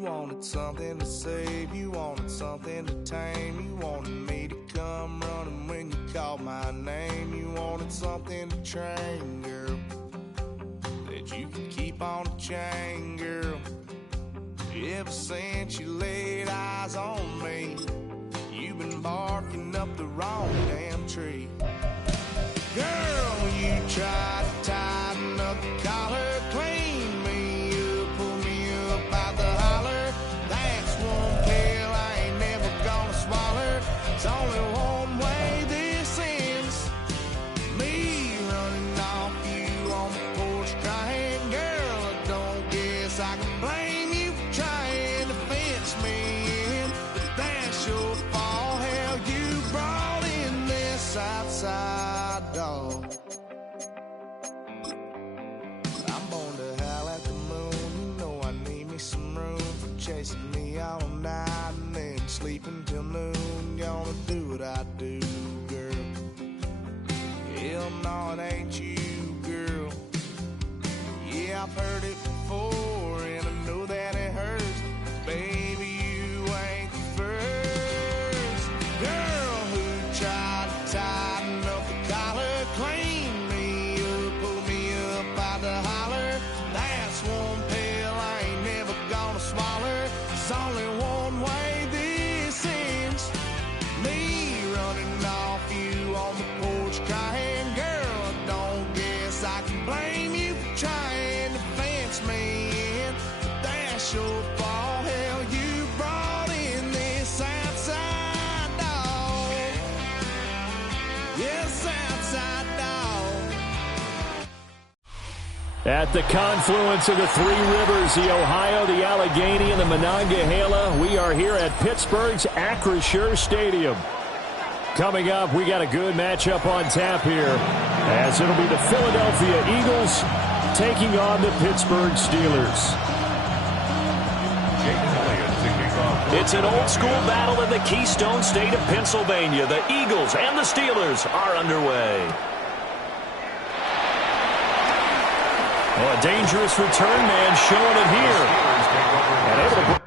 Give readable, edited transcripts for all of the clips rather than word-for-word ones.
You wanted something to save, you wanted something to tame. You wanted me to come running when you called my name. You wanted something to train, girl, that you could keep on the chain, girl. Ever since you laid eyes on me, you've been barking up the wrong damn tree. Girl, you tried to tighten up the collar, clean me up, pull me up out the holler. That's one pill I ain't never gonna swallow. It's only one way this ends, me running off you on the porch crying. Girl, I don't guess I can blame you for trying to fence me in, but that's your fault. Hell, you brought in this outside dog. I'm born to howl at the moon. You know I need me some room for chasing me all night and then sleeping till noon. You wanna do what I do, girl? Hell no, it ain't you, girl. Yeah, I've heard it before and I know that it hurts. Baby, you ain't the first girl who tried to tighten up the collar, clean me up, pull me up out the holler. That's one pill I ain't never gonna swallow. It's only one way this ends, me running off you on the porch crying. Girl, I don't guess I can blame you for trying to fence me in, but that's your fault. Hell, you brought in this outside dog. Yes, outside dog. At the confluence of the three rivers, the Ohio, the Allegheny, and the Monongahela, we are here at Pittsburgh's Acrisure Stadium. Coming up, we got a good matchup on tap here, as it'll be the Philadelphia Eagles taking on the Pittsburgh Steelers. It's an old-school battle in the Keystone State of Pennsylvania. The Eagles and the Steelers are underway. Oh, a dangerous return man showing it here. And able to...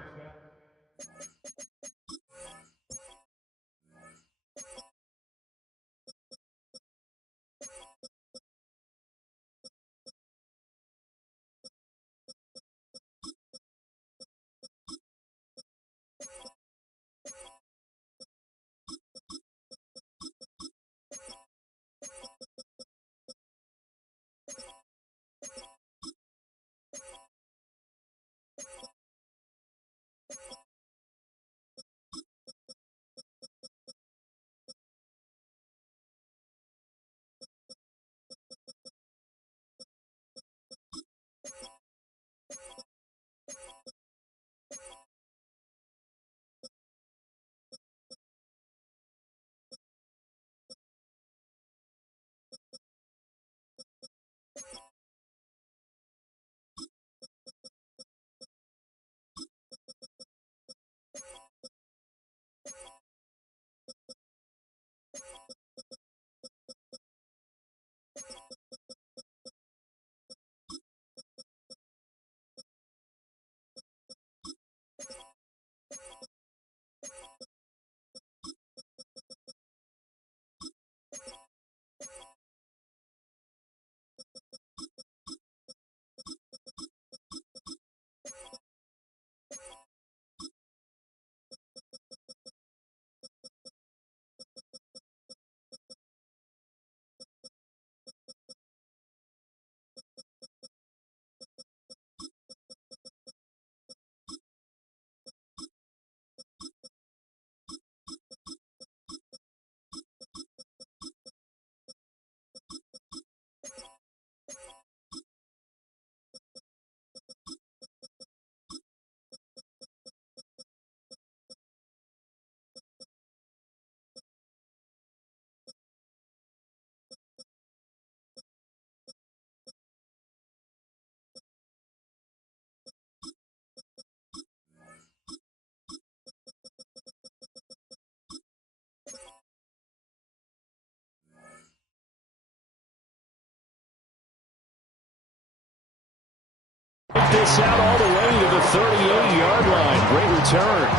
This out all the way to the 38-yard line. Great return.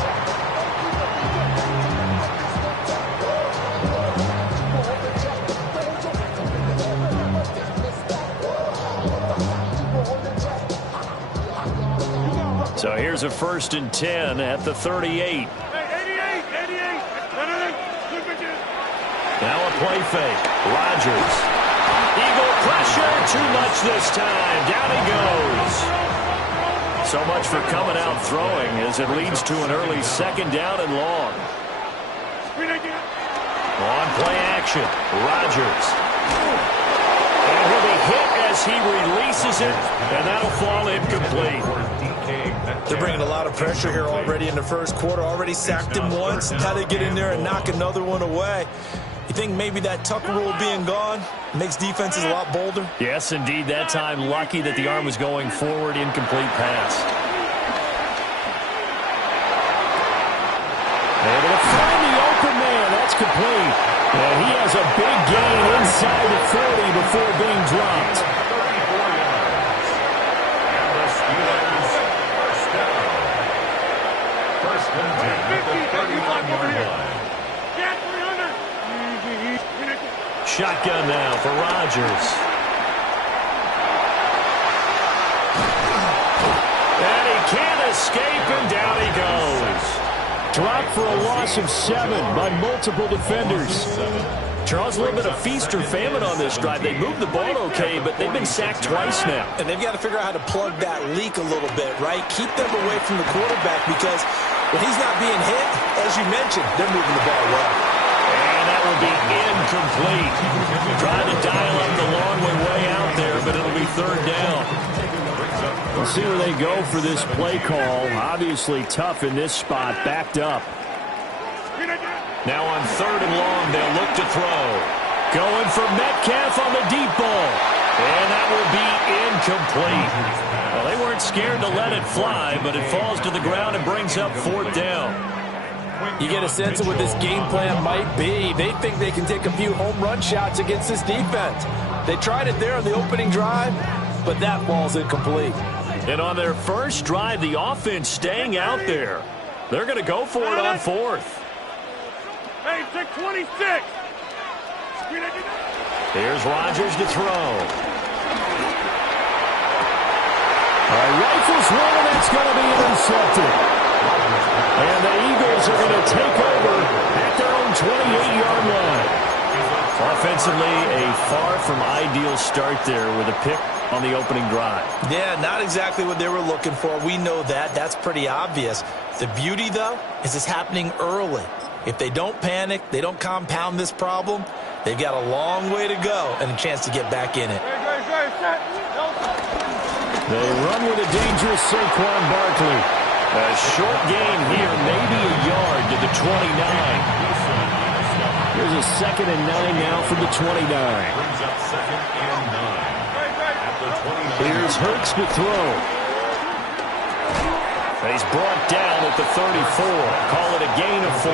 So here's a 1st and 10 at the 38. Now a play fake. Rodgers. Eagle pressure. Too much this time. Down he goes. So much for coming out throwing as it leads to an early 2nd down and long. On play action. Rodgers. And he'll be hit as he releases it, and that'll fall incomplete. They're bringing a lot of pressure here already in the first quarter. Already sacked him once. Now they get in there and knock another one away. You think maybe that Tucker rule being gone makes defenses a lot bolder? Yes, indeed. That time, lucky that the arm was going forward. Incomplete pass. Able to find the open man. That's complete. And he has a big gain inside the 40 before being dropped. Shotgun now for Rodgers. And he can't escape, and down he goes. Dropped for a loss of 7 by multiple defenders. Charles, a little bit of feast or famine on this drive. They moved the ball okay, but they've been sacked twice now. And they've got to figure out how to plug that leak a little bit, right? Keep them away from the quarterback because when he's not being hit, as you mentioned, they're moving the ball well. And that will be incomplete. Trying to dial up the long way out there, but it'll be 3rd down. We'll see where they go for this play call. Obviously tough in this spot, backed up. Now on 3rd and long, they'll look to throw. Going for Metcalf on the deep ball. And that will be incomplete. Well, they weren't scared to let it fly, but it falls to the ground and brings up 4th down. You get a sense of what this game plan might be. They think they can take a few home run shots against this defense. They tried it there on the opening drive, but that falls incomplete. And on their first drive, the offense staying out there. They're going to go for it on 4th. Hey, 626. Here's Rodgers to throw. Rifles one, and that's going to be intercepted. And the Eagles are going to take over at their own 28-yard line. Offensively, a far from ideal start there with a pick on the opening drive. Yeah, not exactly what they were looking for. We know that. That's pretty obvious. The beauty, though, is it's happening early. If they don't panic, they don't compound this problem, they've got a long way to go and a chance to get back in it. They run with a dangerous Saquon Barkley. A short gain here, maybe a yard to the 29. Here's a 2nd and 9 now from the 29. Here's Hurts to throw. He's brought down at the 34. Call it a gain of 4.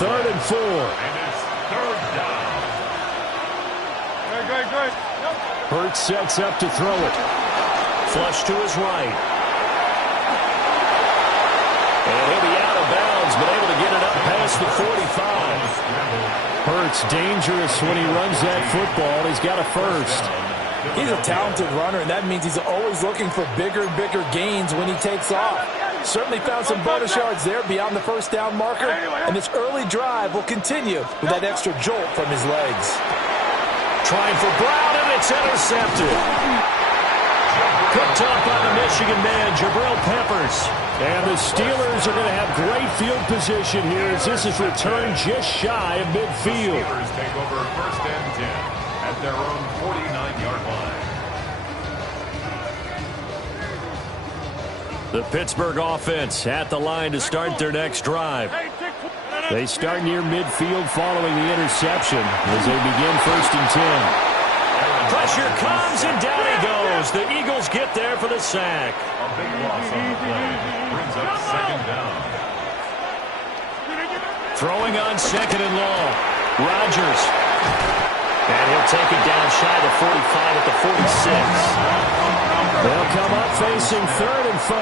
3rd and 4. Hurts sets up to throw it. Flush to his right. And he'll be out of bounds, but able to get it up past the 45. Hurts dangerous when he runs that football. He's got a first. He's a talented runner, and that means he's always looking for bigger and bigger gains when he takes off. Certainly found some bonus yards there beyond the 1st down marker, and this early drive will continue with that extra jolt from his legs. Trying for Brown, and it's intercepted. Picked up by the Michigan man, Jabril Peppers. And the Steelers are going to have great field position here as this is returned just shy of midfield. Steelers take over 1st and 10 at their own 49-yard line. The Pittsburgh offense at the line to start their next drive. They start near midfield following the interception as they begin 1st and 10. Pressure comes, and down he goes. The Eagles get there for the sack. A big loss on the play brings up 2nd down. Throwing on 2nd and long. Rodgers. And he'll take it down shy of the 45 at the 46. They'll come up facing 3rd and 5.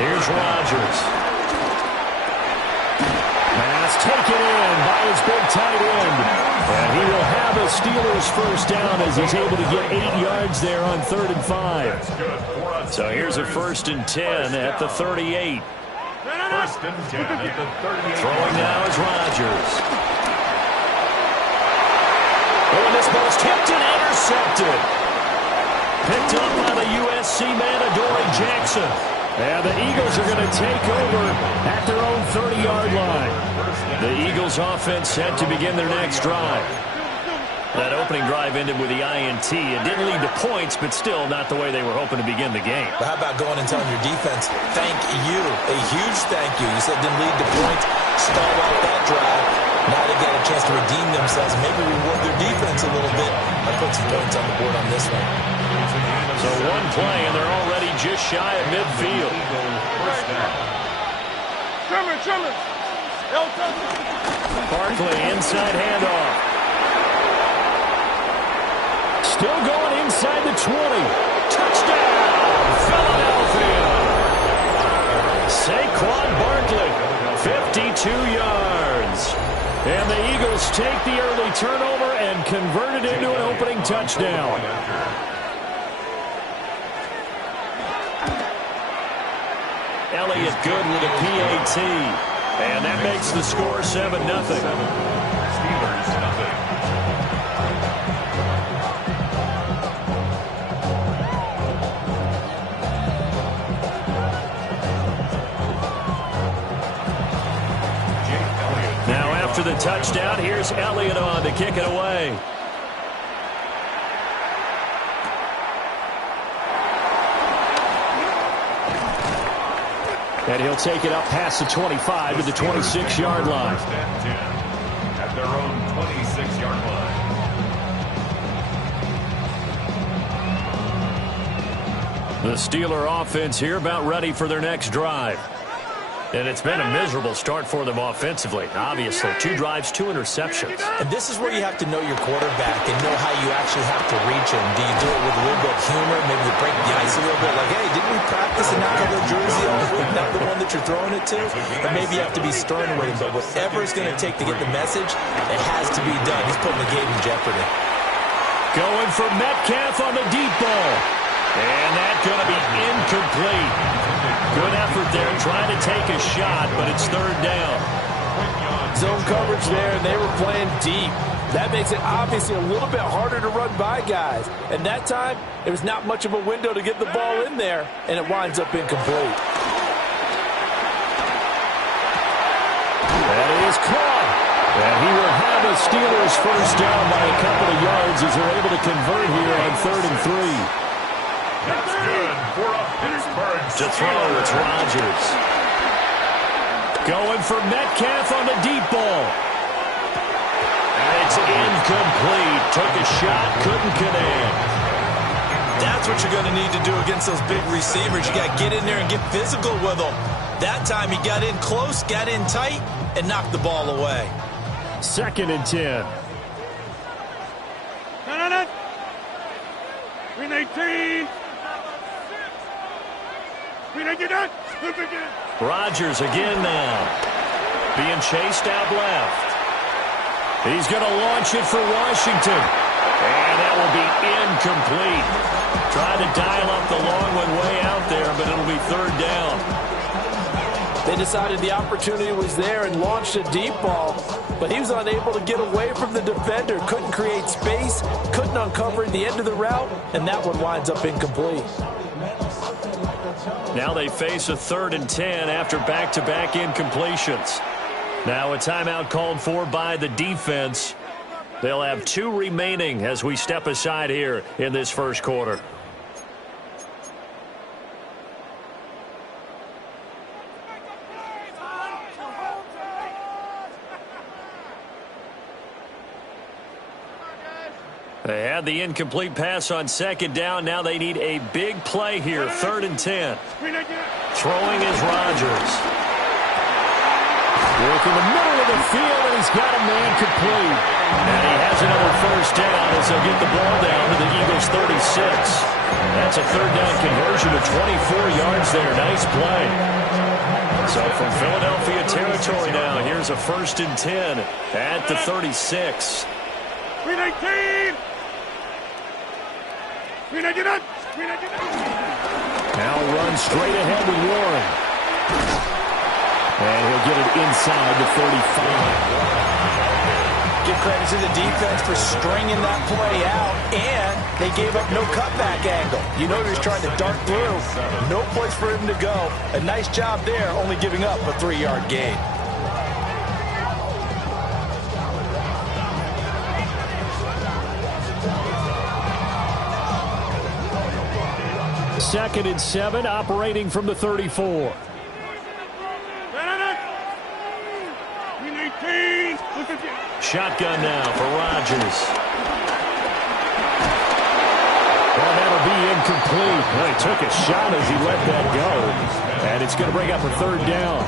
Here's Rodgers. Pass taken in by his big tight end. And he will have a Steelers first down as he's able to get 8 yards there on 3rd and 5. So here's a 1st and 10 at the 38. 1st and 10 at the 38. Throwing now is Rodgers. Oh, and this ball's tipped and intercepted. Picked up by the USC man, Adoree Jackson. And the Eagles are going to take over at their own 30-yard line. The Eagles offense set to begin their next drive. That opening drive ended with the INT. It didn't lead to points, but still not the way they were hoping to begin the game. But how about going and telling your defense, thank you, a huge thank you. You said it didn't lead to points, start off that drive. Now they got a chance to redeem themselves, maybe reward their defense a little bit. I put some points on the board on this one. So one play, and they're already just shy of midfield. Trimmer. Barkley, inside handoff. Still going inside the 20. Touchdown, Philadelphia. Saquon Barkley, 52 yards. And the Eagles take the early turnover and convert it into an opening touchdown. Elliott good with a PAT. And that makes the score 7-0. Steelers nothing. Now after the touchdown, here's Elliott on to kick it away. And he'll take it up past the 25 to the 26-yard line. 1st and 10 at their own 26-yard line. The Steeler offense here about ready for their next drive. And it's been a miserable start for them offensively, obviously. 2 drives, 2 interceptions. And this is where you have to know your quarterback and know how you actually have to reach him. Do you do it with a little bit of humor, maybe you break the ice a little bit, like, hey, didn't we practice and not have the jersey all week, not the one that you're throwing it to? And maybe you have to be stern with him, but whatever it's going to take to get the message, it has to be done. He's putting the game in jeopardy. Going for Metcalf on the deep ball. And that's going to be incomplete. Good effort there, trying to take a shot, but it's 3rd down. Zone coverage there, and they were playing deep. That makes it obviously a little bit harder to run by guys. And that time, there was not much of a window to get the ball in there, and it winds up incomplete. That is caught. And he will have a Steelers first down by a couple of yards as they're able to convert here on 3rd and 3. That's good for a Pittsburgh To throw, it's Rodgers. Going for Metcalf on the deep ball. And it's incomplete. Took a shot, couldn't connect. That's what you're going to need to do against those big receivers. You got to get in there and get physical with them. That time he got in close, got in tight, and knocked the ball away. 2nd and 10. Green 18. Rodgers again now. Being chased out left. He's going to launch it for Washington. And that will be incomplete. Tried to dial up the long one way out there, but it'll be 3rd down. They decided the opportunity was there and launched a deep ball, but he was unable to get away from the defender. Couldn't create space, couldn't uncover the end of the route, and that one winds up incomplete. Now they face a 3rd and 10 after back-to-back incompletions. Now a timeout called for by the defense. They'll have 2 remaining as we step aside here in this first quarter. They had the incomplete pass on 2nd down. Now they need a big play here. 3rd and 10. Throwing is Rodgers. Work in the middle of the field, and he's got a man complete. And he has another first down as they'll get the ball down to the Eagles' 36. That's a third down conversion of 24 yards there. Nice play. So from Philadelphia territory now, here's a 1st and 10 at the 36. 319! 399! 399! Now run straight ahead with Warren. And he'll get it inside the 35. Give credit to the defense for stringing that play out, and they gave up no cutback angle. You know he was trying to dart through. No place for him to go. A nice job there, only giving up a 3-yard gain. Second and 7, operating from the 34. 319! Shotgun now for Rodgers. Well, that'll be incomplete. Well, he took a shot as he let that go. And it's going to bring up a third down.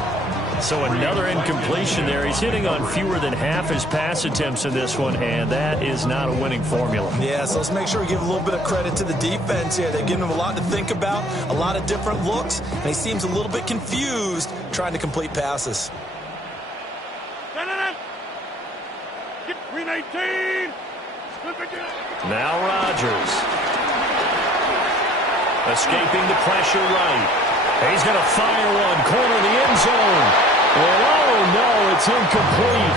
So another incompletion there. He's hitting on fewer than half his pass attempts in this one, and that is not a winning formula. Yeah, so let's make sure we give a little bit of credit to the defense here. They've given him a lot to think about, a lot of different looks, and he seems a little bit confused trying to complete passes. 319! Now Rodgers. Escaping the pressure right. He's going to fire one. Corner of the end zone. And oh no, it's incomplete.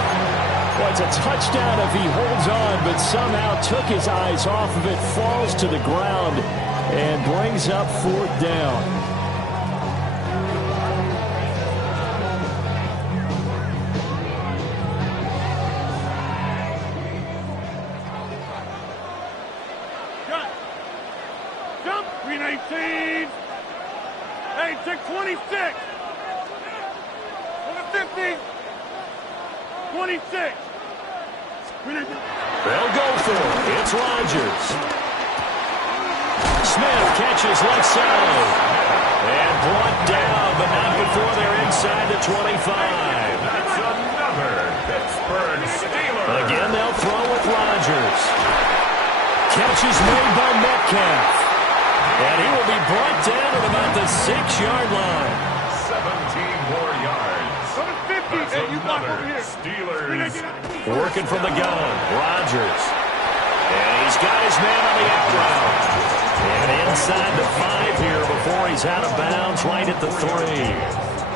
Well, it's a touchdown if he holds on, but somehow took his eyes off of it, falls to the ground, and brings up 4th down. Jump! 319! Hey, check 26! On the 50! 26! They'll go for it. It's Rodgers. Smith catches left side. And brought down, but not before they're inside the 25. That's another Pittsburgh Steelers. Again, they'll throw with Rodgers. Catch is made by Metcalf. And he will be brought down at about the 6-yard line. 17 more yards. On the 50! Hey, you block over here! Steelers. Working from the gun, Rodgers. And he's got his man on the out route. And inside the 5 here before he's out of bounds, right at the 3.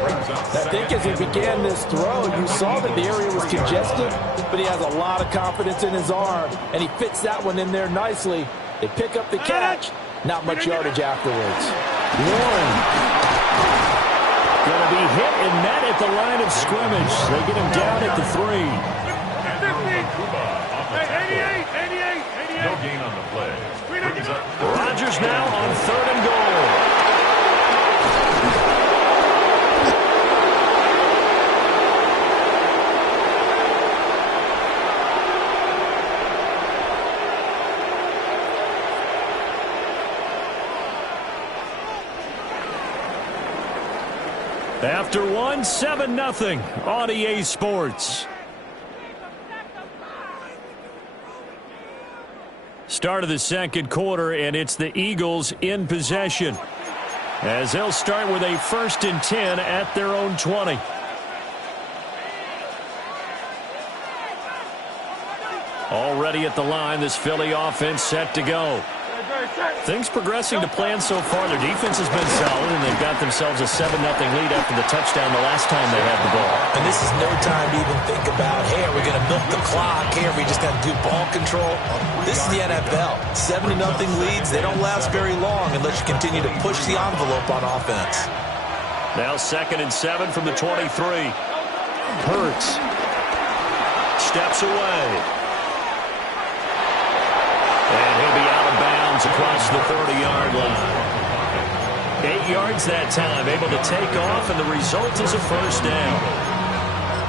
I think as he began this throw, you saw that the area was congested, but he has a lot of confidence in his arm, and he fits that one in there nicely. They pick up the catch, not much yardage afterwards. Warren going to be hit and met at the line of scrimmage. They get him down at the 3. 88! No gain on the play. Rodgers now on 3rd and goal. After one, 7-0 on EA Sports. Start of the second quarter, and it's the Eagles in possession, as they'll start with a 1st and 10 at their own 20. Already at the line, this Philly offense set to go. Things progressing to plan so far. Their defense has been solid, and they've got themselves a 7-0 lead after the touchdown the last time they had the ball. And this is no time to even think about, hey, are we going to milk the clock? Hey, are we just going to do ball control? This is the NFL. 7-0 leads, they don't last very long unless you continue to push the envelope on offense. Now 2nd and 7 from the 23. Hurts steps away. And he'll be out of bounds across the 30-yard line. 8 yards that time, able to take off, and the result is a 1st down.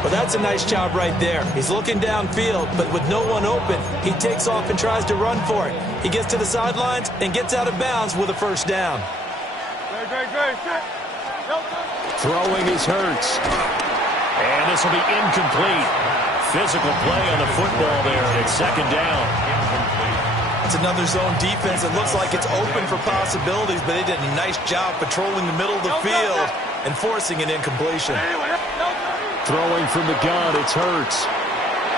Well, that's a nice job right there. He's looking downfield, but with no one open, he takes off and tries to run for it. He gets to the sidelines and gets out of bounds with a 1st down. Throwing is Hurts. And this will be incomplete. Physical play on the football there, and it's second down. It's another zone defense. It looks like it's open for possibilities, but they did a nice job patrolling the middle of the field and forcing an incompletion. Throwing from the gun, it's Hurts.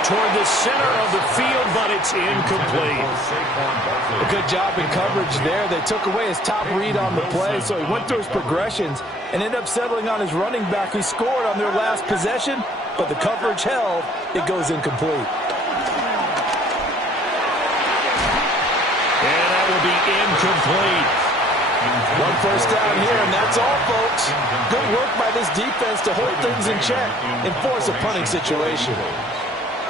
Toward the center of the field, but it's incomplete. A good job in coverage there. They took away his top read on the play, so he went through his progressions and ended up settling on his running back who scored on their last possession, but the coverage held. It goes incomplete. And that will be incomplete. One first down here, and that's all, folks. Good work by this defense to hold things in check and force a punting situation.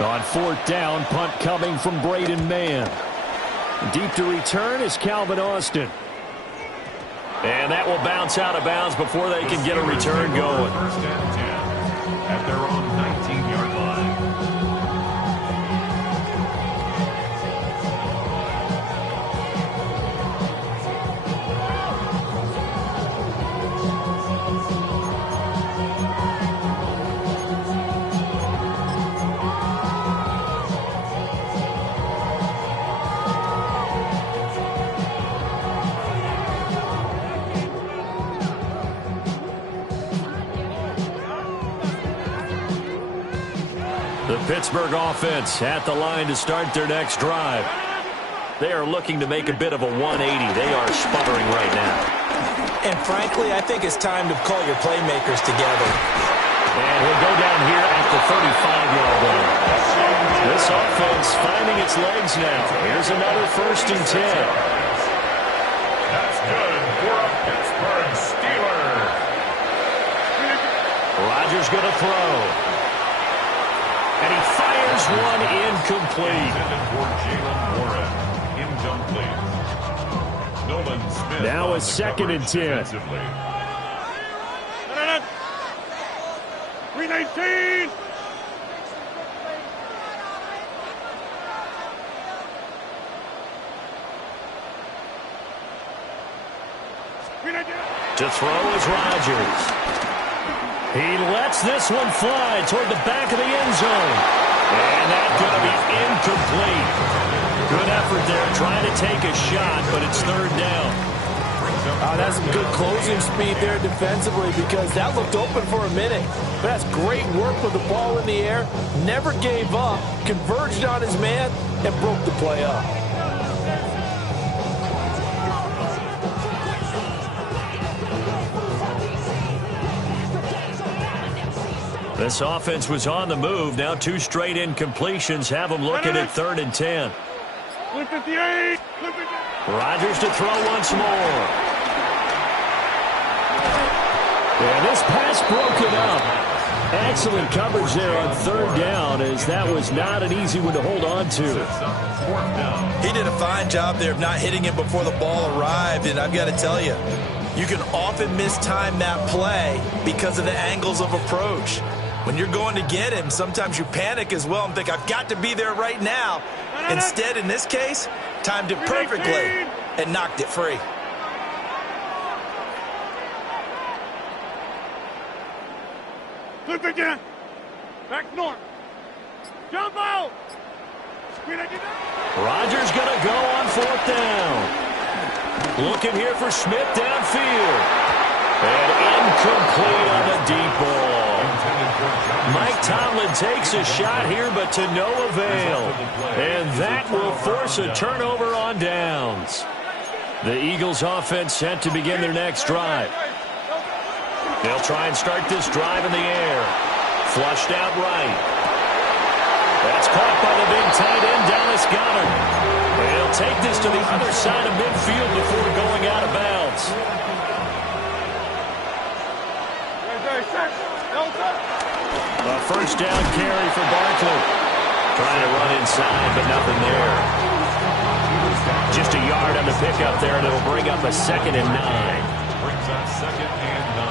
On fourth down, punt coming from Braden Mann. Deep to return is Calvin Austin. And that will bounce out of bounds before they can get a return going. First and 10 at their own 19-yard line. The Pittsburgh offense at the line to start their next drive. They are looking to make a bit of a 180. They are sputtering right now. And frankly, I think it's time to call your playmakers together. And he'll go down here at the 35-yard line. This offense finding its legs now. Here's another first and 10. That's good for a Pittsburgh Steeler. Rodgers going to throw. And he fires one incomplete. Now a second and 10. 319. To throw is Rodgers. He lets this one fly toward the back of the end zone. And that's going to be incomplete. Good effort there, trying to take a shot, but it's third down. That's some good closing speed there defensively, because that looked open for a minute. But that's great work with the ball in the air. Never gave up, converged on his man, and broke the play up. This offense was on the move. Now two straight incompletions have them looking at third and 10. 158. Rodgers to throw once more. And this pass broken up. Excellent coverage there on third down, as that was not an easy one to hold on to. He did a fine job there of not hitting it before the ball arrived, and I've got to tell you, you can often mistime that play because of the angles of approach. When you're going to get him, sometimes you panic as well and think, I've got to be there right now. Instead, in this case, timed it perfectly and knocked it free. Flip again. Back north. Jump out. Rodgers going to go on fourth down. Looking here for Smith downfield. And incomplete on the deep ball. Mike Tomlin takes a shot here, but to no avail. And that will force a turnover on downs. The Eagles offense set to begin their next drive. They'll try and start this drive in the air. Flushed out right. That's caught by the big tight end, Dallas Goedert. And he'll take this to the other side of midfield before going out of bounds. A first down carry for Barkley. Trying to run inside, but nothing there. Just a yard on the pickup there, and it'll bring up a 2nd and 9. Brings up 2nd and 9.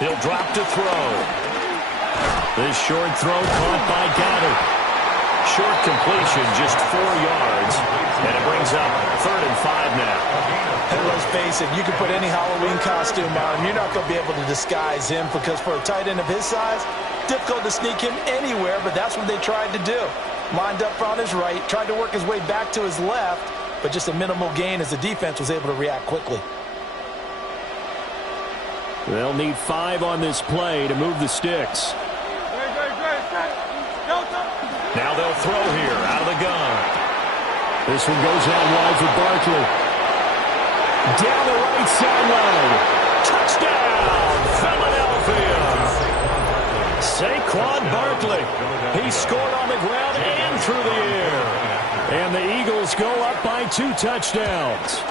He'll drop to throw. This short throw caught by Goddard. short completion, just 4 yards. And it brings up 3rd and 5 now. And let's face it, you can put any Halloween costume on him. You're not going to be able to disguise him because for a tight end of his size, difficult to sneak him anywhere, but that's what they tried to do. Lined up on his right, tried to work his way back to his left, but just a minimal gain as the defense was able to react quickly. They'll need 5 on this play to move the sticks. Now they'll throw here out of the gun. This one goes out wide for Barkley. Down the right sideline. Touchdown, Philadelphia. Saquon Barkley. He scored on the ground and through the air. And the Eagles go up by 2 touchdowns.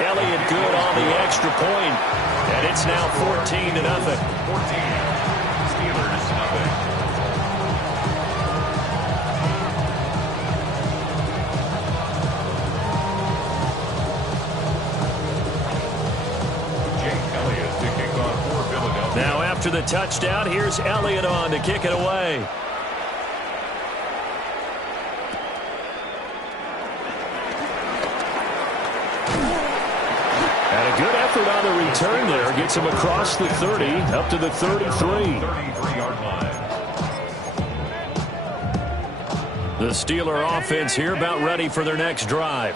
Elliott good on the extra point. And it's now 14-0. 14. Steelers, nothing. Now after the touchdown, here's Elliott on to kick it away. And a good effort on the return there. Gets him across the 30, up to the 33. 33-yard line. The Steeler offense here about ready for their next drive.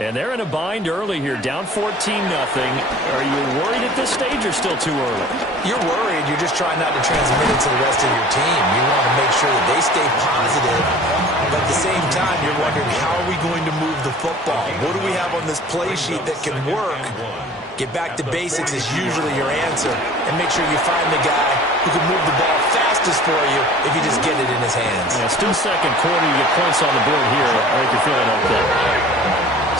And they're in a bind early here, down 14-0. Are you worried at this stage or still too early? You're worried. You're just trying not to transmit it to the rest of your team. You want to make sure that they stay positive. But at the same time, you're wondering, how are we going to move the football? What do we have on this play sheet that can work? Get back to basics is usually your answer. And make sure you find the guy who can move the ball fastest for you if you just get it in his hands. Yeah, still second quarter. You get points on the board here. I think you're feeling okay.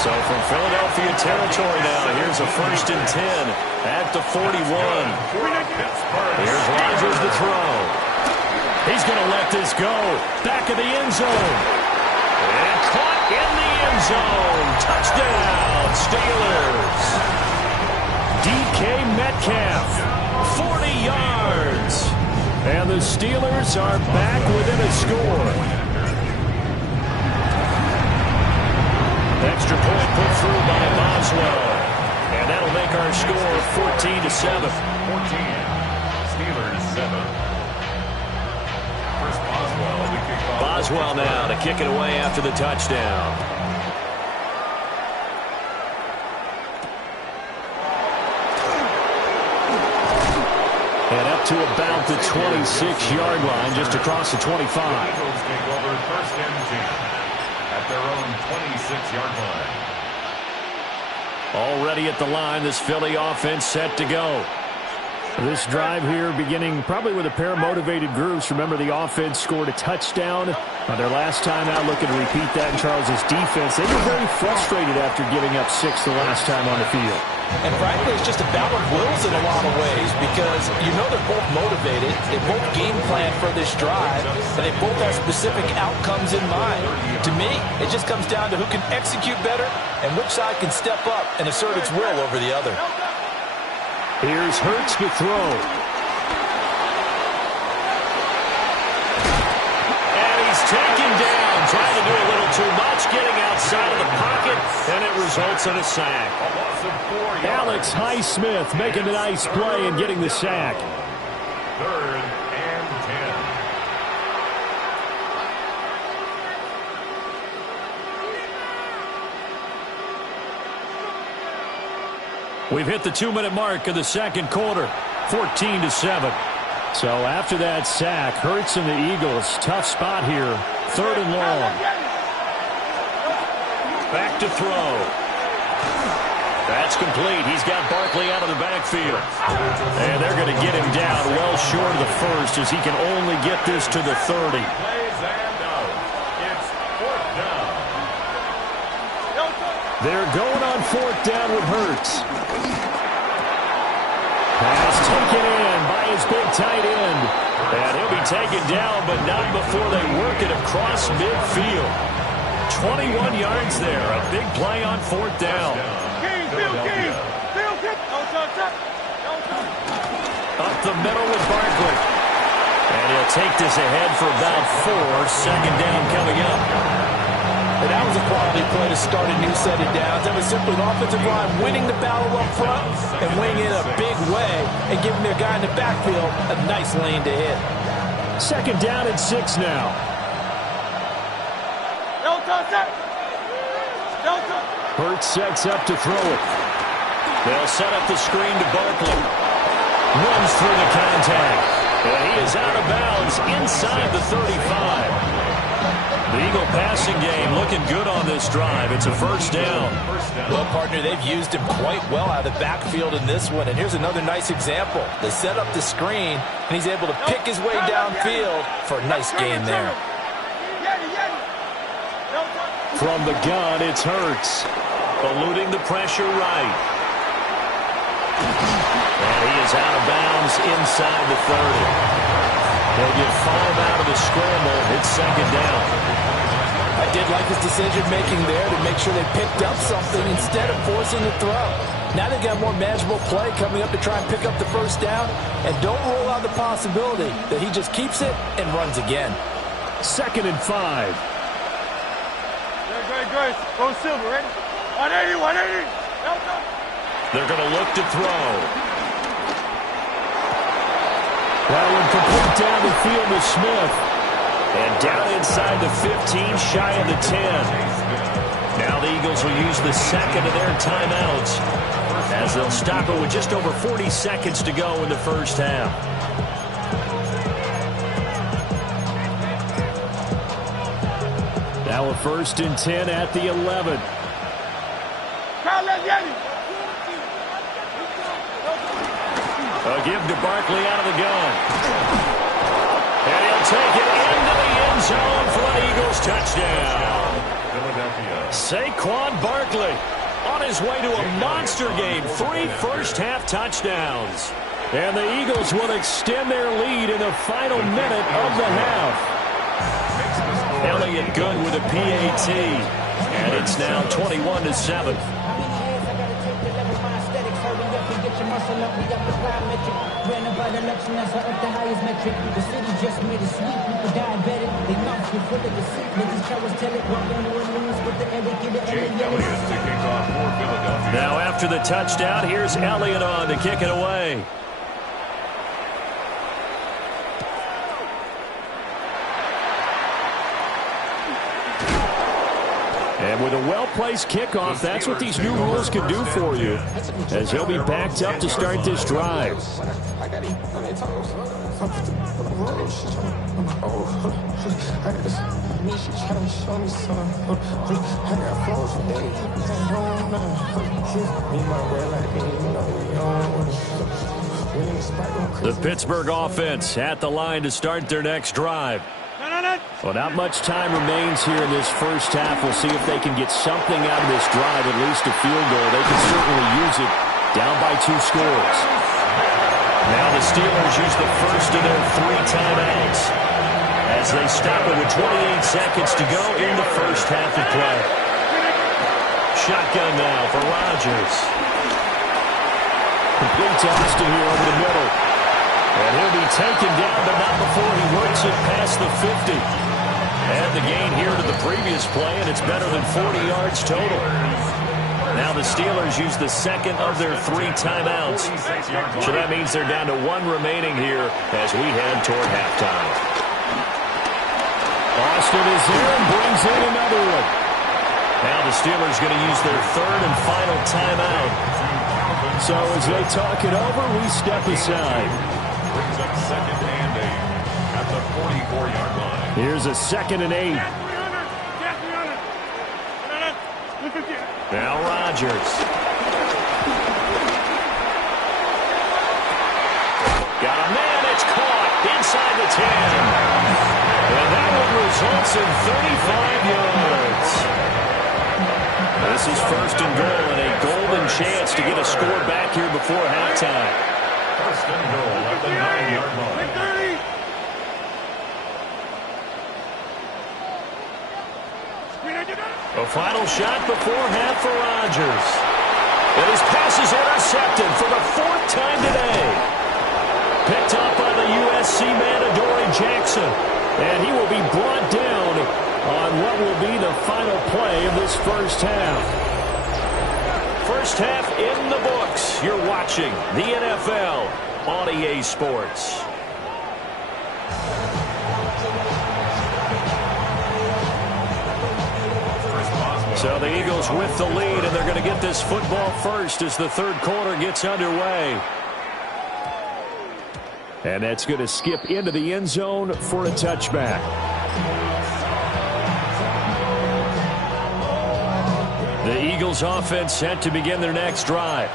So from Philadelphia territory now, here's a 1st and 10 at the 41. Here's Rodgers to throw. He's going to let this go. Back of the end zone. And caught in the end zone. Touchdown, Steelers. DK Metcalf, 40 yards. And the Steelers are back within a score. Extra point put through by Boswell. And that'll make our score 14-7. 14. Steelers 7. First Boswell. Boswell now to kick it away after the touchdown. And up to about the 26-yard line, just across the 25. Eagles take over 1st and 10. At their own 26-yard line. Already at the line, this Philly offense set to go. This drive here beginning probably with a pair of motivated groups. Remember, the offense scored a touchdown on their last time out, looking to repeat that in Charles' defense. They were very frustrated after giving up 6 the last time on the field. And frankly, it's just a battle of wills in a lot of ways because you know they're both motivated. They both game plan for this drive, and they both have specific outcomes in mind. To me, it just comes down to who can execute better and which side can step up and assert its will over the other. Here's Hurts to throw. And he's taken down, trying to do a little too much, getting outside of the pocket, and it results in a sack. Alex Highsmith making a nice play and getting the sack. 3rd and 10. We've hit the 2-minute mark of the second quarter, 14-7. So after that sack, Hurts and the Eagles, tough spot here, 3rd and long. Back to throw. That's complete. He's got Barkley out of the backfield. And they're going to get him down well short of the first as he can only get this to the 30. Plays and out. It's 4th down. They're going on 4th down with Hurts. Pass taken in by his big tight end. And he'll be taken down, but not before they work it across midfield. 21 yards there. A big play on 4th down. Up the middle with Barkley. And he'll take this ahead for about 4. Second down coming up. And that was a quality play to start a new set of downs. That was simply the offensive line winning the battle up front and winning in a big way and giving their guy in the backfield a nice lane to hit. Second down and 6 now. Hurts sets up to throw it. They'll set up the screen to Barkley. Runs through the contact. And he is out of bounds inside the 35. The Eagle passing game looking good on this drive. It's a first down. Well, partner, they've used him quite well out of the backfield in this one. And here's another nice example. They set up the screen, and he's able to pick his way downfield for a nice gain there. From the gun, it's Hurts. Eluding the pressure right. And he is out of bounds inside the 30. They'll get 5 out of the scramble. It's second down. I did like his decision-making there to make sure they picked up something instead of forcing the throw. Now they've got more manageable play coming up to try and pick up the first down. And don't rule out the possibility that he just keeps it and runs again. Second and 5. Great. Go Silver, ready? 180, 180. They're going to look to throw. That one complete down the field with Smith. And down inside the 15, shy of the 10. Now the Eagles will use the second of their timeouts as they'll stop it with just over 40 seconds to go in the first half. Now a first and 10 at the 11. A give to Barkley out of the gun. And he'll take it into the end zone for an Eagles touchdown. Saquon Barkley on his way to a monster game. 3 first-half touchdowns. And the Eagles will extend their lead in the final minute of the half. Elliott good with a PAT. And it's now 21-7. Now after the touchdown, here's Elliott on to kick it away. And with a well-placed kickoff, that's what these new rules can do for you, as he'll be backed up to start this drive. The Pittsburgh offense at the line to start their next drive. Well, not much time remains here in this first half. We'll see if they can get something out of this drive, at least a field goal. They can certainly use it, down by 2 scores. Now the Steelers use the first of their 3 timeouts as they stop it with 28 seconds to go in the first half of play. Shotgun now for Rodgers. Complete to Austin here over the middle. And he'll be taken down, but not before he works it past the 50. And the gain here to the previous play, and it's better than 40 yards total. Now the Steelers use the second of their 3 timeouts. So that means they're down to 1 remaining here as we head toward halftime. Austin is there and brings in another one. Now the Steelers going to use their 3rd and final timeout. So as they talk it over, we step aside. Brings up 2nd and 8 at the 44-yard line. Here's a 2nd and 8. Now Rodgers. Got a man, it's caught inside the 10. And that one results in 35 yards. This is 1st and goal and a golden chance to get a score back here before halftime. 1st and goal at the 9-yard line. A final shot before half for Rodgers. And his pass is intercepted for the 4th time today. Picked up by the U.S. USC man Adoree Jackson. And he will be brought down on what will be the final play of this first half. First half in the books. You're watching the NFL on EA Sports. So the Eagles with the lead, and they're going to get this football first as the third quarter gets underway. And that's going to skip into the end zone for a touchback. The Eagles offense set to begin their next drive.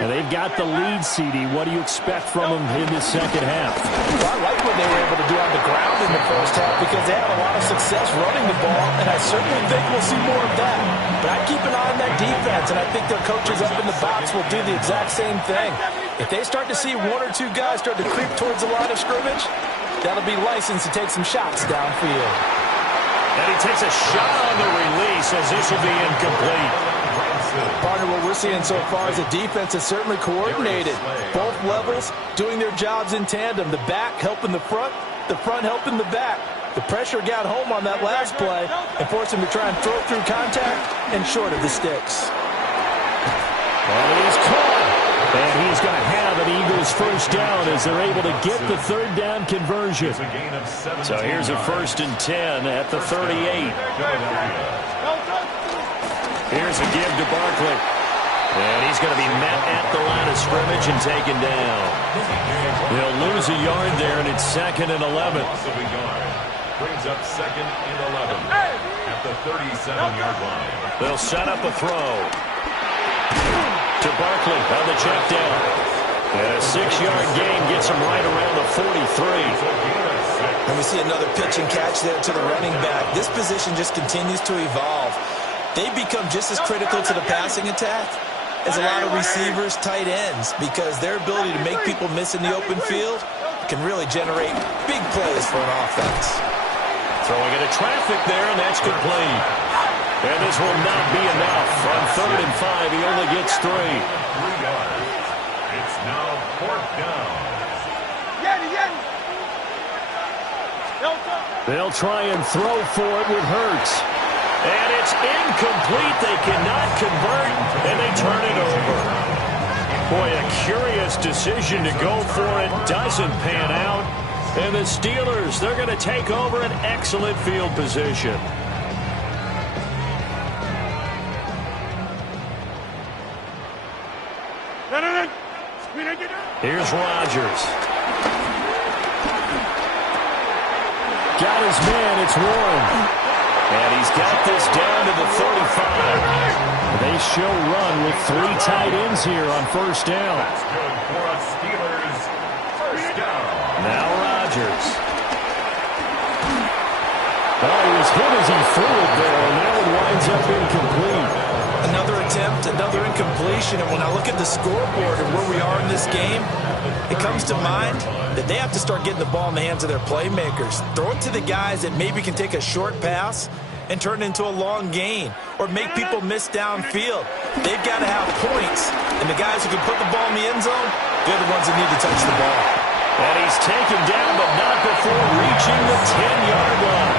And they've got the lead, CD. What do you expect from them in the second half? Well, I like what they were able to do on the ground in the first half because they had a lot of success running the ball, and I certainly think we'll see more of that. But I keep an eye on that defense, and I think their coaches up in the box will do the exact same thing. If they start to see one or two guys start to creep towards the line of scrimmage, that'll be license to take some shots downfield. And he takes a shot on the release as this will be incomplete. Partner, what we're seeing so far is the defense is certainly coordinated. Both levels doing their jobs in tandem. The back helping the front helping the back. The pressure got home on that last play and forced him to try and throw through contact and short of the sticks. Well, he's caught. And he's going to have an Eagles first down as they're able to get the third down conversion. So here's a 1st and 10 at the 38. Here's a give to Barkley. And he's going to be met at the line of scrimmage and taken down. They'll lose a yard there, and it's 2nd and 11. Brings up 2nd and 11 at the 37-yard line. They'll set up a throw to Barkley on the check down. And a 6-yard gain gets him right around the 43. And we see another pitch and catch there to the running back. This position just continues to evolve. They become just as critical to the passing attack as a lot of receivers, tight ends, because their ability to make people miss in the open field can really generate big plays for an offense. Throwing into traffic there, and that's complete. And this will not be enough. On 3rd and 5, he only gets 3. 3 yards. It's now 4th down. They'll try and throw for it with Hurts. And it's incomplete. They cannot convert, and they turn it over. Boy, a curious decision to go for it. Doesn't pan out. And the Steelers, they're going to take over an excellent field position. Here's Rodgers. Got his man. It's Warren. And he's got this down to the 35. They show run with 3 tight ends here on 1st down. That's good for a Steelers first down. Now Rodgers. Oh, he was hit as he threw it there, and that one winds up incomplete. Another attempt, another incompletion, and when I look at the scoreboard and where we are in this game, it comes to mind that they have to start getting the ball in the hands of their playmakers. Throw it to the guys that maybe can take a short pass and turn it into a long gain or make people miss downfield. They've got to have points, and the guys who can put the ball in the end zone, they're the ones that need to touch the ball. And he's taken down, but not before reaching the 10-yard line.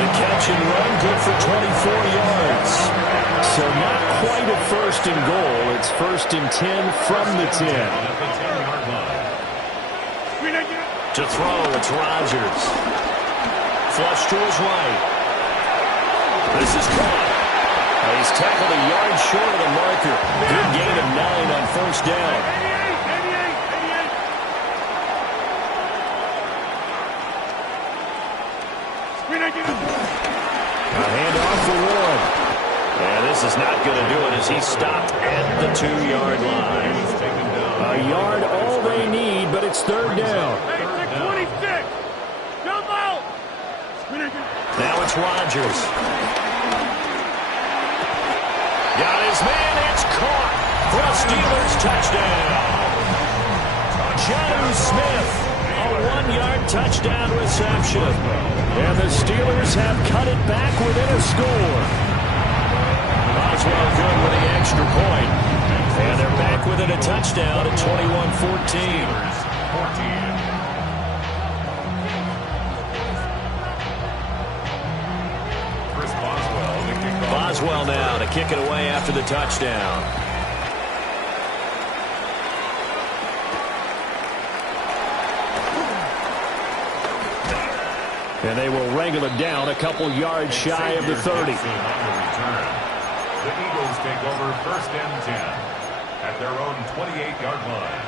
The catch and run good for 24 yards. So not quite a 1st and goal. It's 1st and 10 from the 10. To throw, it's Rodgers. Flush to his right. This is caught. He's tackled a yard short of the marker. Good gain of 9 on 1st down. A handoff for Warren. And this is not going to do it as he stopped at the 2-yard line. A yard all they need, but it's 3rd down. Now it's Rodgers. Got his man. It's caught for a Steelers touchdown. Jonnu Smith, a 1-yard touchdown reception. And the Steelers have cut it back within a score. Boswell good with the extra point. And they're back within a touchdown at 21-14. Rockwell now to kick it away after the touchdown. And they will wrangle it down a couple yards shy of the 30. The Eagles take over 1st and 10 at their own 28-yard line.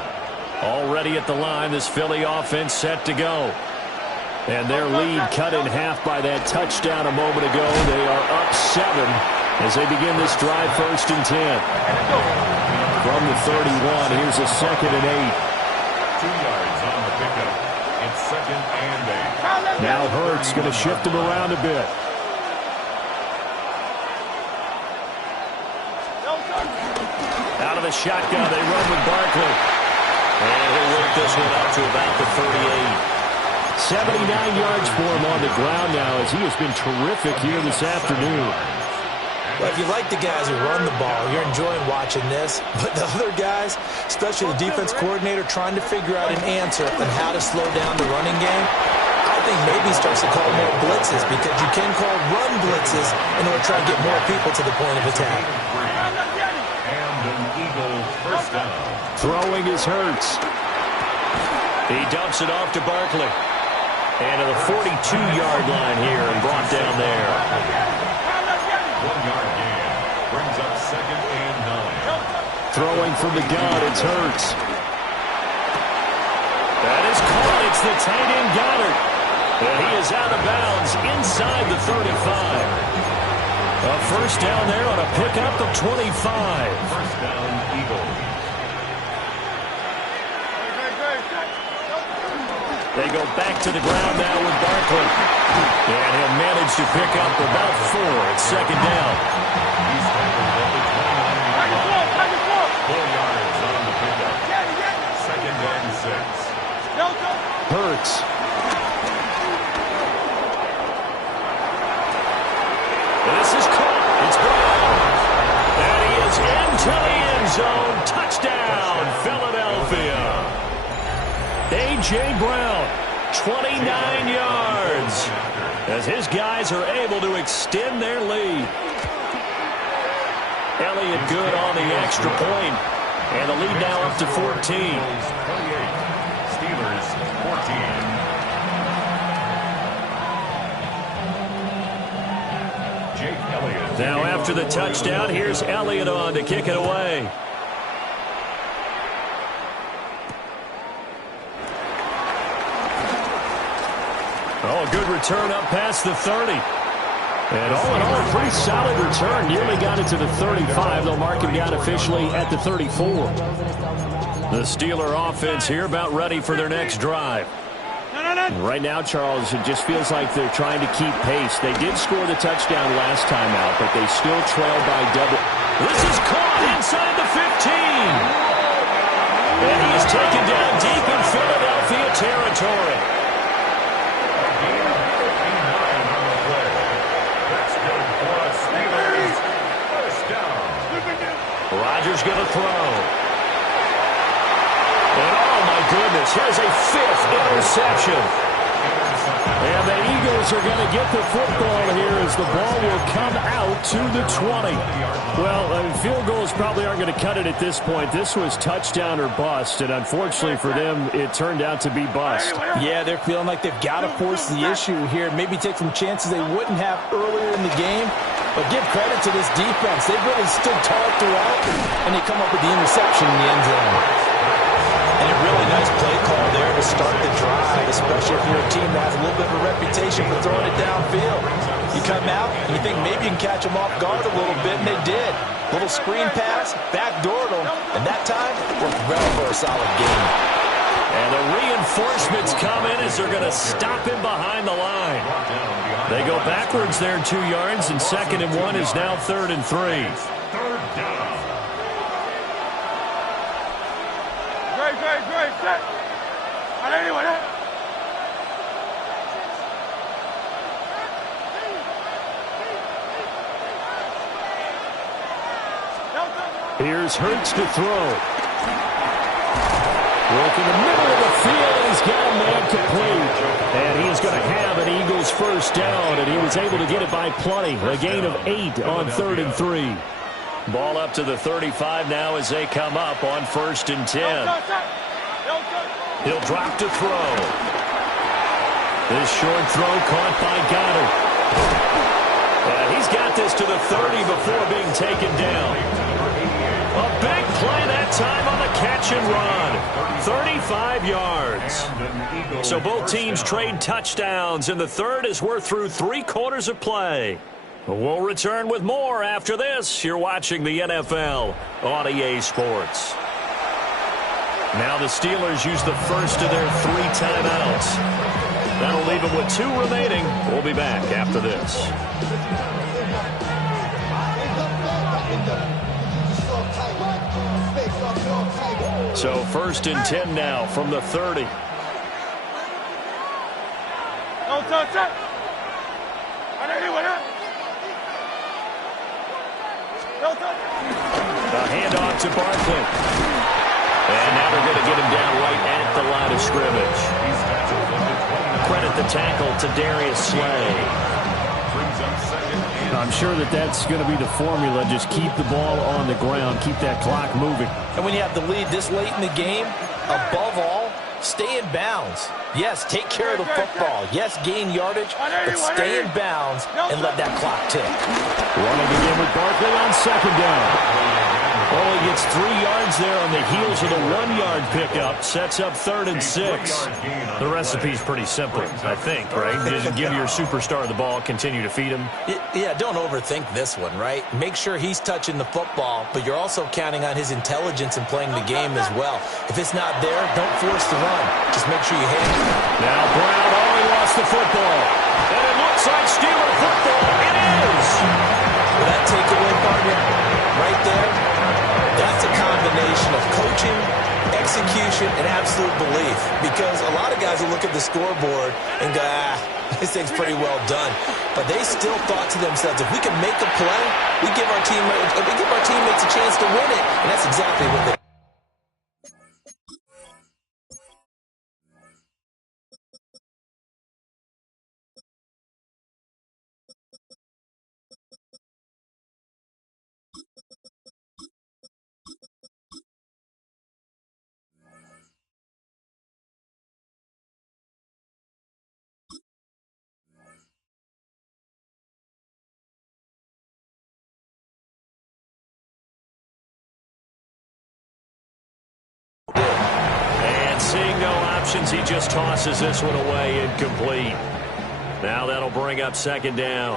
Already at the line, this Philly offense set to go. And their lead cut in half by that touchdown a moment ago. They are up 7 as they begin this drive 1st and 10. From the 31, here's a 2nd and 8. 2 yards on the pickup. It's 2nd and 8. Now Hurts going to shift him around a bit. Out of the shotgun, they run with Barkley. And he'll work this one out to about the 38. 79 yards for him on the ground now as he has been terrific here this afternoon. Well, if you like the guys who run the ball, you're enjoying watching this. But the other guys, especially the defense coordinator, trying to figure out an answer on how to slow down the running game, I think maybe he starts to call more blitzes because you can call run blitzes in order to try to get more people to the point of attack. And an Eagle 1st down. Throwing is Hurts. He dumps it off to Barkley. And to the 42-yard line here and brought down there. 1-yard gain brings up 2nd and 9. Throwing from the gun, it's Hurts. That is caught. It's the tight end Goddard. And he is out of bounds inside the 35. A 1st down there on a pickup of 25. 1st down, Eagles. They go back to the ground now with Barkley. And he'll manage to pick up about 4 at 2nd down. He's tackled at the 29-yard line. 4 yards on the pickup. 2nd and 6. Hurts. This is caught. It's Brown. And he is into the end zone. Touchdown, Philadelphia. A.J. Brown, 29 yards, as his guys are able to extend their lead. Elliott good on the extra point, and the lead now up to 14. 28. Steelers 14. Jake Elliott. Now after the touchdown, here's Elliott on to kick it away. Oh, a good return up past the 30. And all in all, a pretty solid return. Nearly got it to the 35. They'll mark him down officially at the 34. The Steeler offense here about ready for their next drive. Right now, Charles, it just feels like they're trying to keep pace. They did score the touchdown last time out, but they still trail by double. This is caught inside the 15. And he is taken down deep in Philadelphia territory. Rodgers going to throw. And oh my goodness, here's a 5th interception. And the Eagles are going to get the football here as the ball will come out to the 20. Well, field goals probably aren't going to cut it at this point. This was touchdown or bust, and unfortunately for them, it turned out to be bust. Yeah, they're feeling like they've got to force the issue here. Maybe take some chances they wouldn't have earlier in the game. But give credit to this defense. They've really stood tall throughout, and they come up with the interception in the end zone. And a really nice play call there to start the drive, especially if you're a team that has a little bit of a reputation for throwing it downfield. You come out, and you think maybe you can catch them off guard a little bit, and they did. Little screen pass, backdoored them, and that time worked well for a solid game. And the reinforcements come in as they're going to stop him behind the line. They go backwards there 2 yards, and 2nd and 1 is now 3rd and 3. 3rd down. Great, set. Here's Hurts to throw. Work in the middle of the field, he's got a man complete. And he's going to have an Eagles first down, and he was able to get it by plenty. A gain of 8 on 3rd and 3. Ball up to the 35 now as they come up on 1st and 10. He'll drop to throw. This short throw caught by Goddard. He's got this to the 30 before being taken down. A big play that time on the catch and run. 35 yards. So both teams trade touchdowns, and the third as we're through 3 quarters of play. We'll return with more after this. You're watching the NFL on EA Sports. Now the Steelers use the first of their 3 timeouts. That'll leave them with 2 remaining. We'll be back after this. So 1st and 10 now from the 30. A handoff to Barkley. And now they're going to get him down right at the line of scrimmage. Credit the tackle to Darius Slay. I'm sure that's going to be the formula. Just keep the ball on the ground. Keep that clock moving. And when you have the lead this late in the game, above all, stay in bounds. Yes, take care of the football. Yes, gain yardage, but stay in bounds and let that clock tick. Running again with Barkley on 2nd down. Only gets 3 yards there on the heels of the 1-yard pickup. Sets up 3rd and 6. The recipe's pretty simple, I think, right? Just give your superstar the ball, continue to feed him. Yeah, don't overthink this one, right? Make sure he's touching the football, but you're also counting on his intelligence in playing the game as well. If it's not there, don't force the run. Just make sure you hit it. Now Brown only lost the football. And it looks like stealing football. It is! Well, that takeaway, partner, right there, that's a combination of coaching, execution, and absolute belief. Because a lot of guys will look at the scoreboard and go, this thing's pretty well done. But they still thought to themselves, if we can make a play, we give our teammates a chance to win it. And that's exactly what they did. Seeing no options, he just tosses this one away, incomplete. Now that'll bring up 2nd down.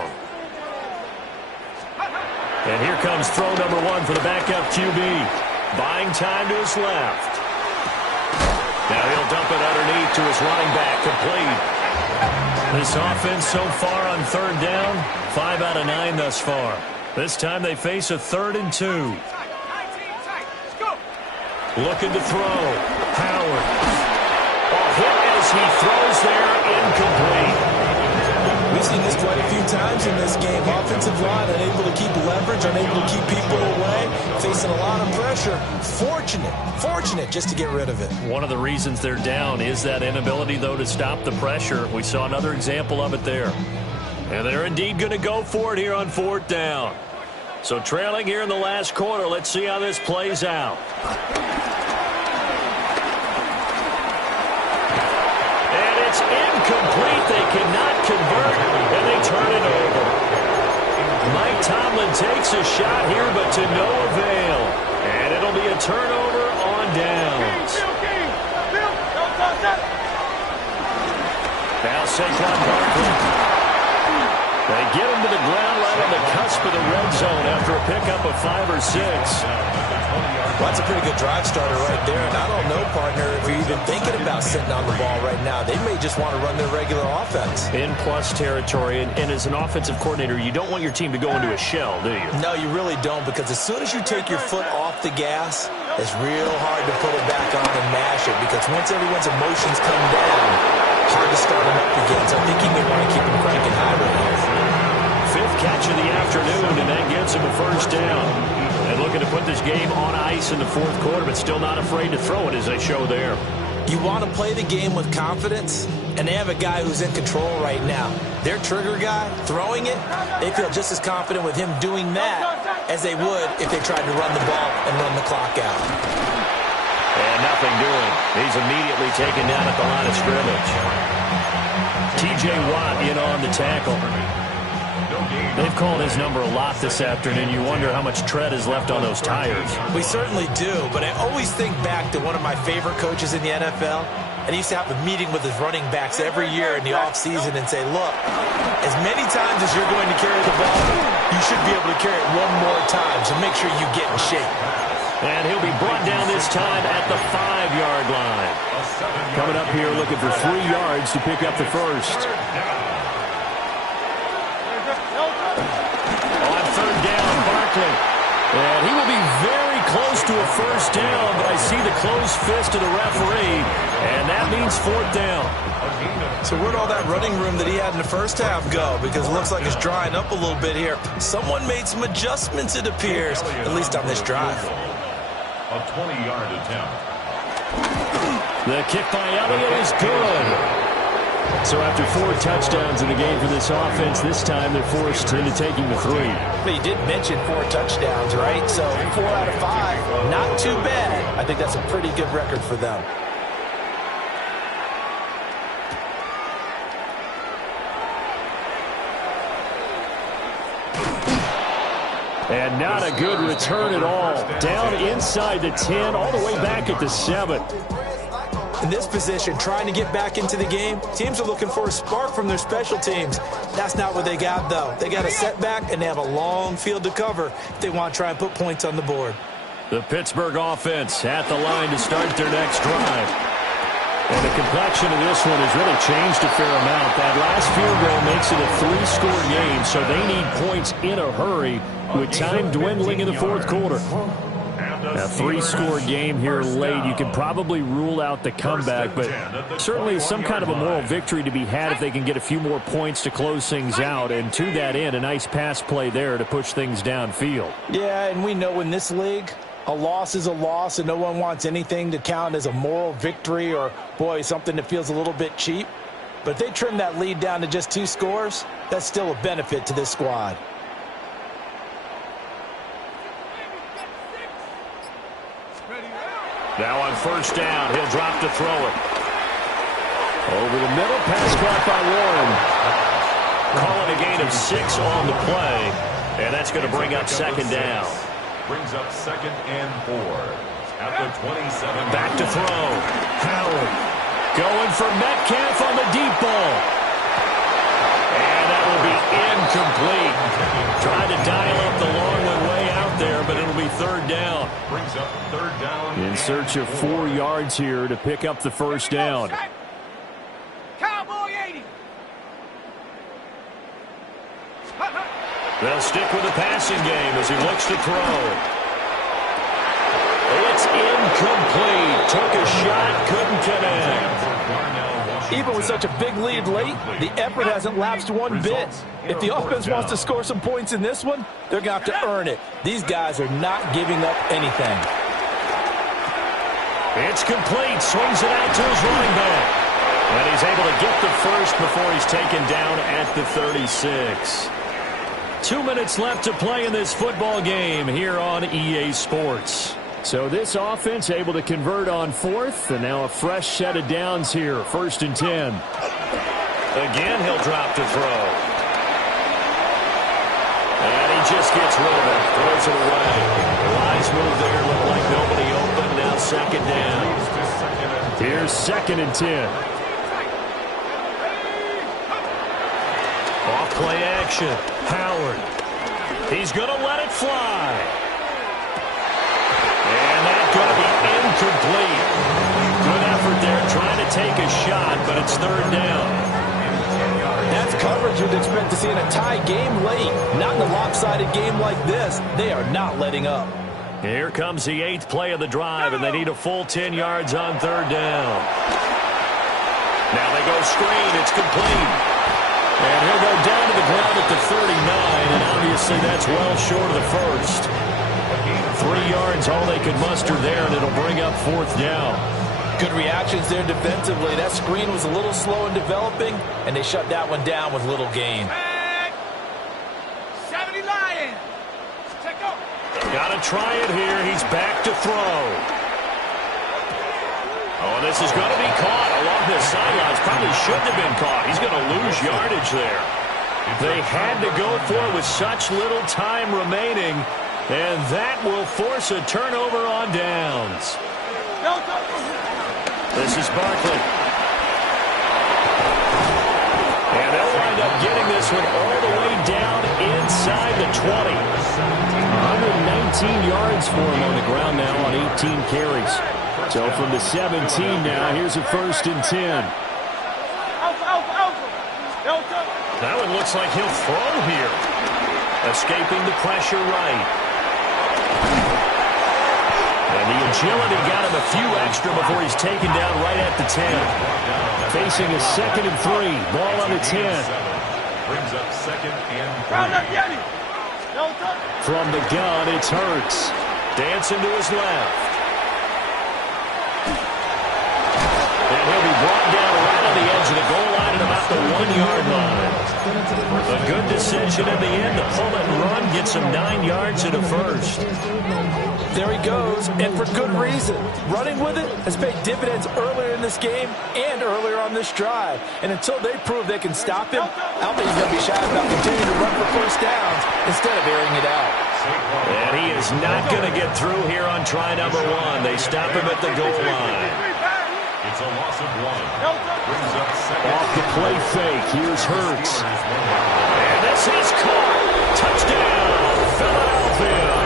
And here comes throw number 1 for the backup QB. Buying time to his left. Now he'll dump it underneath to his running back, complete. This offense so far on 3rd down, 5 out of 9 thus far. This time they face a 3rd and 2. Looking to throw. Howard. Hit as he throws there, incomplete. We've seen this quite a few times in this game. Offensive line unable to keep leverage, unable to keep people away, facing a lot of pressure. Fortunate just to get rid of it. One of the reasons they're down is that inability, though, to stop the pressure. We saw another example of it there. And they're indeed going to go for it here on 4th down. So trailing here in the last quarter, let's see how this plays out. It's incomplete. They cannot convert, and they turn it over. Mike Tomlin takes a shot here, but to no avail. And it'll be a turnover on downs. Now Saquon Barkley. They get him to the ground right on the cusp of the red zone after a pickup of 5 or 6. Well, that's a pretty good drive starter right there. And I don't know, partner, if you're even thinking about sitting on the ball right now. They may just want to run their regular offense. In plus territory. And as an offensive coordinator, you don't want your team to go into a shell, do you? No, you really don't. Because as soon as you take your foot off the gas, it's real hard to put it back on and mash it. Because once everyone's emotions come down, hard to start them up again. So I think he may want to keep them cranking high right here. 5th catch of the afternoon, and that gets him a 1st down. And looking to put this game on ice in the 4th quarter, but still not afraid to throw it as they show there. You want to play the game with confidence? and they have a guy who's in control right now. Their trigger guy, throwing it, they feel just as confident with him doing that as they would if they tried to run the ball and run the clock out. And nothing doing. He's immediately taken down at the line of scrimmage. T.J. Watt in on the tackle. They've called his number a lot this afternoon. You wonder how much tread is left on those tires. We certainly do, but I always think back to one of my favorite coaches in the NFL, and he used to have a meeting with his running backs every year in the offseason and say, look, as many times as you're going to carry the ball, you should be able to carry it one more time, so make sure you get in shape. And he'll be brought down this time at the 5-yard line. Coming up here looking for 3 yards to pick up the first. On third down, Barkley. And he will be very close to a first down, but I see the closed fist of the referee, and that means 4th down. So where'd all that running room that he had in the first half go? Because it looks like it's drying up a little bit here. Someone made some adjustments, it appears, at least on this drive. A 20-yard attempt. The kick by Elliott is good. So after 4 touchdowns in the game for this offense, this time they're forced into taking the 3. But you did mention 4 touchdowns, right? So 4 out of 5, not too bad. I think that's a pretty good record for them. And not a good return at all. Down inside the 10, all the way back at the 7. In this position, trying to get back into the game, teams are looking for a spark from their special teams. That's not what they got, though. They got a setback, and they have a long field to cover if they want to try and put points on the board. The Pittsburgh offense at the line to start their next drive. And the complexion of this one has really changed a fair amount. That last field goal makes it a 3-score game, so they need points in a hurry with time dwindling in the 4th quarter. A 3-score game here late. You can probably rule out the comeback, but certainly some kind of a moral victory to be had if they can get a few more points to close things out. And to that end, a nice pass play there to push things downfield. Yeah, and we know in this league, a loss is a loss, and no one wants anything to count as a moral victory or, boy, something that feels a little bit cheap. But if they trim that lead down to just 2 scores, that's still a benefit to this squad. Now on first down, he'll drop to throw it. Over the middle, pass caught by Warren. Calling a gain of 6 on the play, and that's going to bring up 2nd down. Brings up 2nd and 4 at the 27. Back to throw. Howard going for Metcalf on the deep ball. And that will be incomplete. Trying to dial up the long way out there, but it'll be 3rd down. Brings up 3rd down. In search of 4 yards here to pick up the first down. Cowboy 80. They'll stick with the passing game as he looks to throw. It's incomplete. Took a shot, couldn't connect. Even with such a big lead late, the effort hasn't lapsed one bit. If the offense wants to score some points in this one, they're going to have to earn it. These guys are not giving up anything. It's complete. Swings it out to his running back. And he's able to get the first before he's taken down at the 36. 2 minutes left to play in this football game here on EA Sports. So this offense able to convert on 4th, and now a fresh set of downs here. 1st and 10. Again, he'll drop to throw. And he just gets rid of it. Throws it away. Wise move there. Looked like nobody open. Now 2nd down. Here's 2nd and 10. Off play action. Howard. He's going to let it fly. And that's going to be incomplete. Good effort there trying to take a shot, but it's 3rd down. That's coverage you'd expect to see in a tie game late. Not in a lopsided game like this. They are not letting up. Here comes the 8th play of the drive, and they need a full 10 yards on 3rd down. Now they go screen. It's complete. And he'll go down to the ground at the 39, and obviously that's well short of the first. 3 yards, all they could muster there, and it'll bring up 4th down. Good reactions there defensively. That screen was a little slow in developing, and they shut that one down with little gain. 70 Lions. Check up. Got to try it here. He's back to throw. Oh, this is going to be caught along the sidelines. Probably shouldn't have been caught. He's going to lose yardage there. They had to go for it with such little time remaining, and that will force a turnover on downs. This is Barkley. And they'll wind up getting this one all the way down inside the 20. 119 yards for him on the ground now on 18 carries. So from the 17 now, here's a 1st and 10. That one looks like he'll throw here. Escaping the pressure right. And the agility got him a few extra before he's taken down right at the 10. Facing a 2nd and 3. Ball on the 10. Brings up 2nd and 3. From the gun, it's Hurts. Dancing to his left. And he'll be brought down right on the edge of the goal line at about the 1-yard line. A good decision in the end to pull it and run, gets him 9 yards and a 1st. There he goes, and for good reason. Running with it has paid dividends earlier in this game and earlier on this drive. And until they prove they can stop him, I don't think he's going to be shy about continuing to run for 1st downs instead of airing it out. And he is not going to get through here on try number 1. They stop him at the goal line. It's a loss of 1. Brings up 2nd. Off the play fake, here's Hurts. And this is caught. Touchdown, Philadelphia.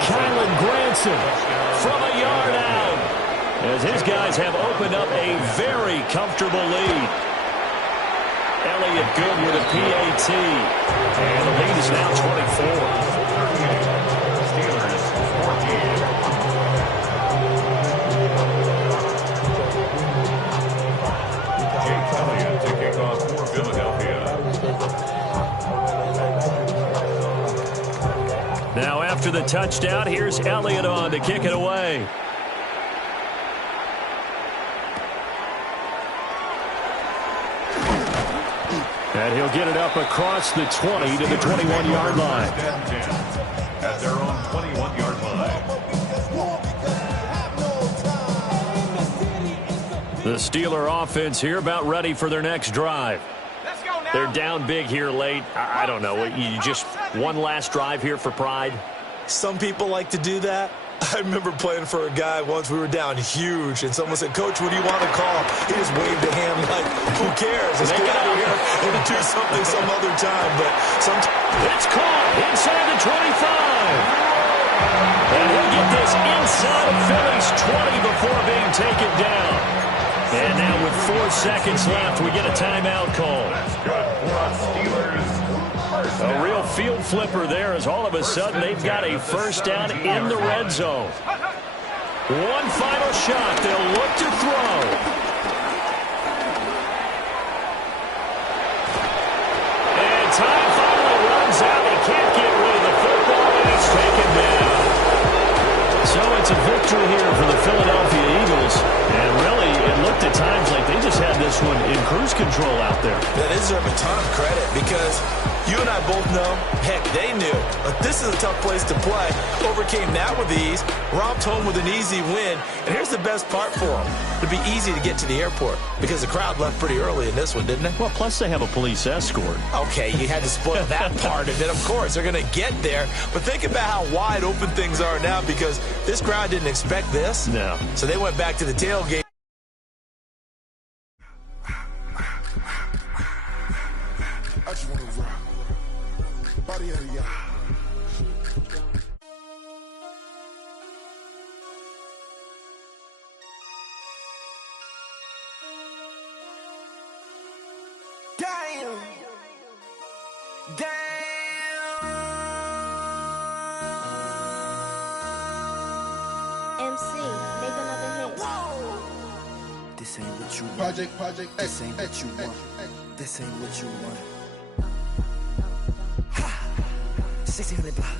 Kylan Granson from a yard out, as his guys have opened up a very comfortable lead. Elliott good with a PAT, and the lead is now 24. Steelers 14. Jake Elliott to kick off for Philadelphia. Now after the touchdown, here's Elliott on to kick it away. And he'll get it up across the 20 to the 21-yard line. At their own 21-yard line. The Steeler offense here about ready for their next drive. They're down big here late. I don't know. You just one last drive here for pride? Some people like to do that. I remember playing for a guy once. We were down huge, and someone said, "Coach, what do you want to call?" He just waved a hand like, "Who cares? Let's get out of here and do something some other time." But it's caught inside the 25. And he'll get this inside of Philly's 20 before being taken down. And now with 4 seconds left, we get a timeout call. That's good for Steelers. A real field flipper there, as all of a sudden they've got a 1st down in the red zone. One final shot. They'll look to throw. And time finally runs out. They can't get rid of the football, and it's taken down. So it's a victory here for the Philadelphia Eagles. And really, it looked at times like they just had this one in cruise control out there. they deserve a ton of credit because you and I both know, heck, they knew. But this is a tough place to play. Overcame that with ease, romped home with an easy win. And here's the best part for them. It'd be easy to get to the airport because the crowd left pretty early in this one, didn't it? Well, plus they have a police escort. Okay, you had to spoil that part of it. Of course, they're going to get there. But think about how wide open things are now because this crowd didn't expect this. No. So they went back to the tailgate. I just wanna rock. Body of y'all. Damn. MC, make another hit. This ain't what you want. Project. This ain't what you want. This ain't what you want. 1600 block.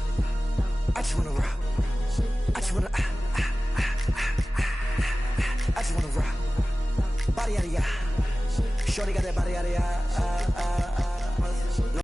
I just wanna rock. I just wanna. Shorty got that body out of your eye.